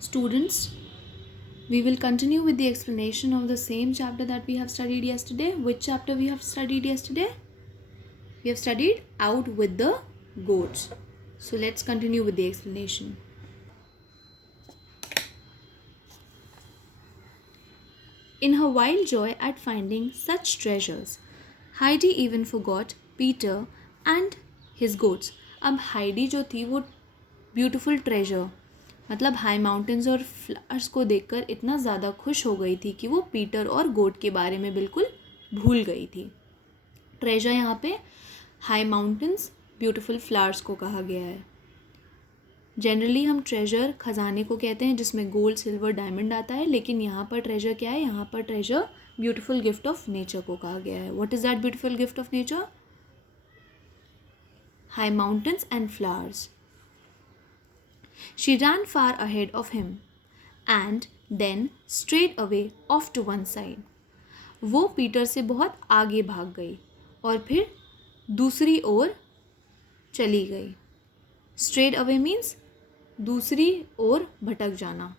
Students, we will continue with the explanation of the same chapter that we have studied yesterday. Which chapter we have studied yesterday? We have studied Out with the Goats. So let's continue with the explanation. In her wild joy at finding such treasures, Heidi even forgot Peter and his goats. अब Heidi जो थी वो beautiful treasure मतलब high mountains और flowers को देखकर इतना ज़्यादा खुश हो गई थी कि वो पीटर और गोट के बारे में बिल्कुल भूल गई थी. ट्रेजर यहाँ पे हाई माउंटेन्स ब्यूटीफुल फ्लावर्स को कहा गया है. जनरली हम ट्रेजर खजाने को कहते हैं जिसमें गोल्ड सिल्वर डायमंड आता है, लेकिन यहाँ पर ट्रेजर क्या है? यहाँ पर treasure beautiful gift of nature को कहा गया है. What is that beautiful gift of nature? High mountains and flowers. She ran far ahead of him and then straight away off to one side. वो Peter से बहुत आगे भाग गई और फिर दूसरी ओर चली गई. Straight away means दूसरी ओर भटक जाना.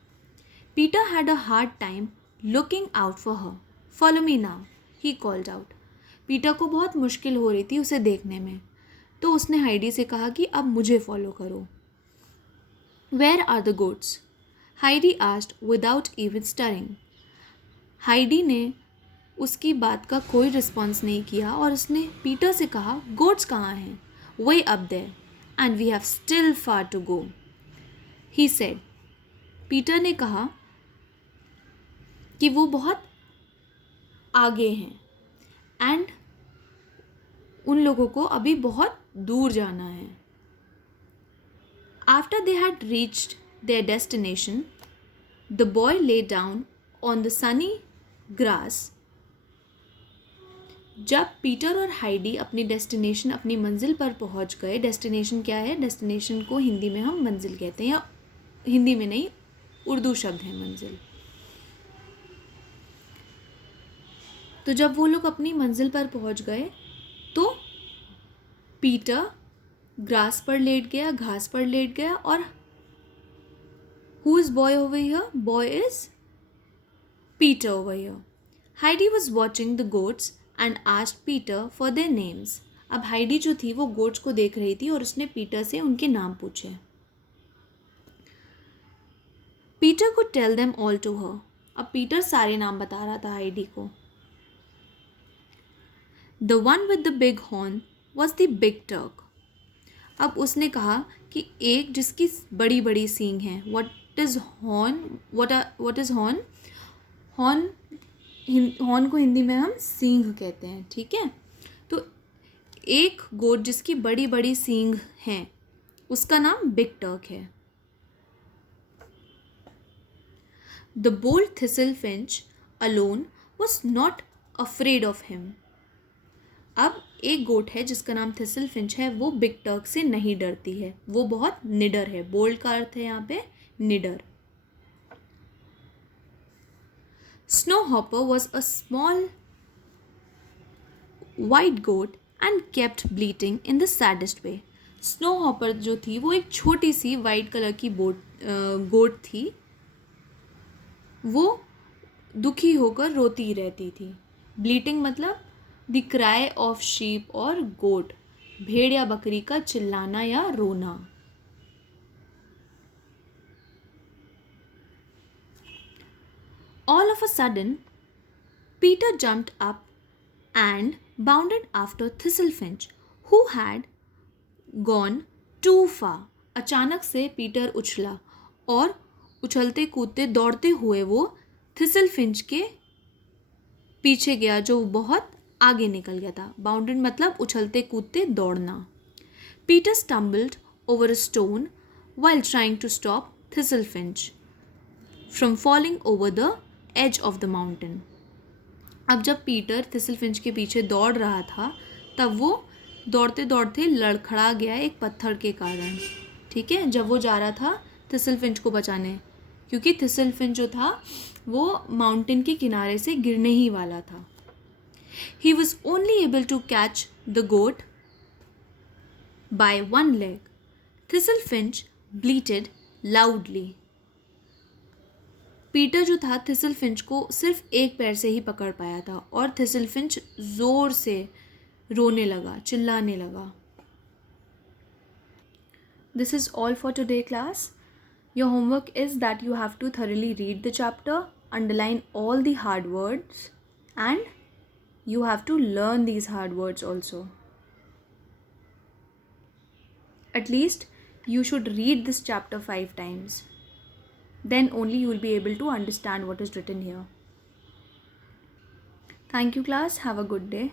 Peter had a hard time looking out for her. Follow me now, he called out. Peter को बहुत मुश्किल हो रही थी उसे देखने में, तो उसने हाइडी से कहा कि अब मुझे फॉलो करो. Where are the goats? Heidi asked without even stirring. Heidi ने उसकी बात का कोई रिस्पॉन्स नहीं किया और उसने पीटर से कहा, गोट्स कहाँ हैं? Way up there, and we have still far to go, he said. Peter ने कहा कि वो बहुत आगे हैं एंड उन लोगों को अभी बहुत दूर जाना है. After they had reached their destination, the boy lay down on the sunny grass. जब पीटर और हाइडी अपनी डेस्टिनेशन अपनी मंजिल पर पहुंच गए. डेस्टिनेशन क्या है? डेस्टिनेशन को हिंदी में हम मंजिल कहते हैं, या हिंदी में नहीं, उर्दू शब्द है मंजिल. तो जब वो लोग अपनी मंजिल पर पहुंच गए तो पीटर ग्रास पर लेट गया, घास पर लेट गया. और who is boy over here? Boy is Peter over here. Heidi was watching the goats and asked Peter for their names. अब हाइडी जो थी वो गोट्स को देख रही थी और उसने पीटर से उनके नाम पूछे. Peter could tell them all to her. अब पीटर सारे नाम बता रहा था हाइडी को. The one with the big horn was the Big Turk. अब उसने कहा कि एक जिसकी बड़ी बड़ी सींग हैं. What is horn? What is horn? Horn को हिंदी में हम सींग कहते हैं. ठीक है, तो एक गोट जिसकी बड़ी बड़ी सींग हैं उसका नाम बिग टर्क है. The bold thistle finch alone was not afraid of him. अब एक गोट है जिसका नाम थिसल फिंच है, वो बिग टर्क से नहीं डरती है, वो बहुत निडर है. बोल्ड का अर्थ है यहाँ पे निडर. Snow Hopper was a small white goat and kept bleating in the saddest way. Snow Hopper जो थी वो एक छोटी सी वाइट कलर की गोट थी. वो दुखी होकर रोती रहती थी. ब्लीटिंग मतलब द क्राई ऑफ शीप और गोट, भेड़ या बकरी का चिल्लाना या रोना. All of a sudden, Peter jumped up and bounded after Thistlefinch, who had gone too far. अचानक से पीटर उछला और उछलते कूदते दौड़ते हुए वो थिसलफिंच के पीछे गया जो बहुत आगे निकल गया था. बाउंडेड मतलब उछलते कूदते दौड़ना. Peter stumbled over a stone while trying to stop Thistlefinch from falling over the edge of the mountain. अब जब पीटर थिसलफिंच के पीछे दौड़ रहा था तब वो दौड़ते दौड़ते लड़खड़ा गया एक पत्थर के कारण. ठीक है, जब वो जा रहा था थिसलफिंच को बचाने, क्योंकि थिसलफिंच जो था वो माउंटेन के किनारे से गिरने ही वाला था. He was only able to catch the goat by one leg. Thistlefinch bleated loudly. Peter जो था थिसल फिंच को सिर्फ एक पैर से ही पकड़ पाया था और थिसल फिंच ज़ोर से रोने लगा, चिल्लाने लगा. This is all for today, class. Your homework is that you have to thoroughly read the chapter, underline all the hard words, and you have to learn these hard words also. At least you should read this chapter 5 times. Then only you will be able to understand what is written here. Thank you, class. Have a good day.